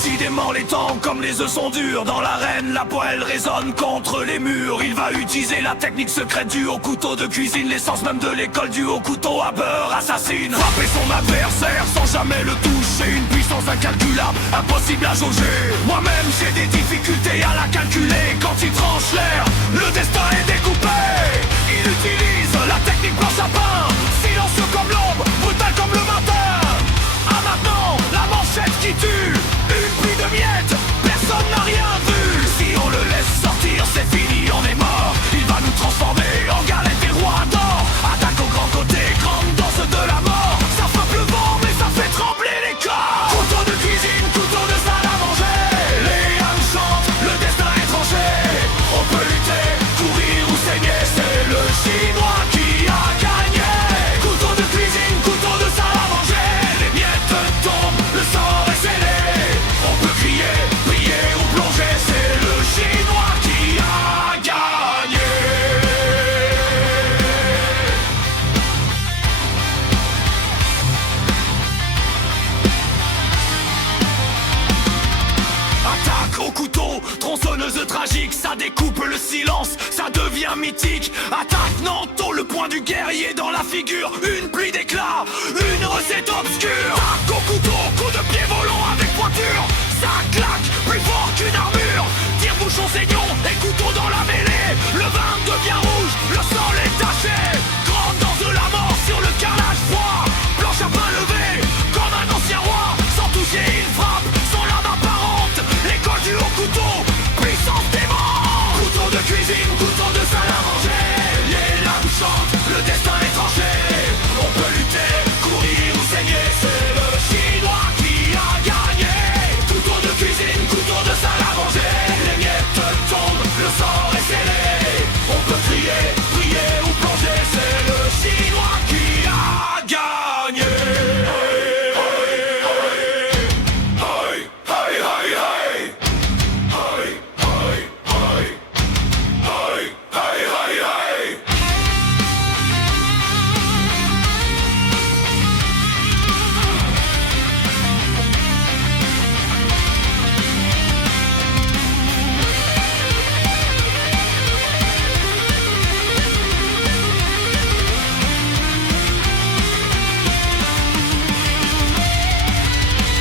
Décidément les temps comme les œufs sont durs. Dans l'arène la poêle résonne contre les murs. Il va utiliser la technique secrète du haut couteau de cuisine. L'essence même de l'école du haut couteau à beurre assassine. Frapper son adversaire sans jamais le toucher. Une puissance incalculable, impossible à jauger. Moi-même j'ai des difficultés à la calculer. Quand il tranche l'air, le destin est découpé. Il utilise la technique planche à pain. Silencieux comme l'ombre, brutal comme le matin. Ah maintenant, la manchette qui tue. Une pluie de miettes, personne n'a rien vu. Si on le laisse sortir, c'est fini, on est mort. Il va nous transformer en galette des rois d'or. Attaque au grand côté, grande danse de la mort. Ça frappe le vent, mais ça fait trembler les corps. Couteau de cuisine, couteau de salle à manger. Les âmes chantent, le destin est tranché. On peut lutter, courir ou saigner. C'est le chinois qui a gagné. Couteau de cuisine, couteau de salle à manger. Les miettes tombent, le sort est scellé. On peut crier, prier ou plonger. C'est le chinois qui a gagné. Attaque au couteau, tronçonneuse tragique. Ça découpe le silence, ça devient mythique. Attaque Nanto, le point du guerrier dans la figure. Une pluie d'éclats, une recette obscure. Tac au couteau, coup de pied volant avec pointure. Ça claque, plus fort qu'une armure. Tire-bouchon saignant et couteau dans la mêlée. Le vin devient rouge, le sol est taché. Grande danse de la mort sur le carrelage froid. Planche à pain levée, comme un ancien roi. Sans toucher, il frappe, sans lame apparente. L'école du haut couteau, puissance dément. Couteau de cuisine, couteau de salle à manger. Les lames chantent, le destin est tranché. On peut lutter, courir ou saigner. C'est le chinois qui a gagné. Couteau de cuisine, couteau de salle à manger. Les miettes tombent, le sort est scellé. On peut crier, prier ou plonger. C'est le chinois qui a gagné.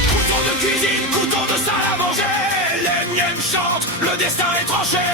Couteau de cuisine, couteau de salle à manger. Les miennes chantent, le destin est tranché.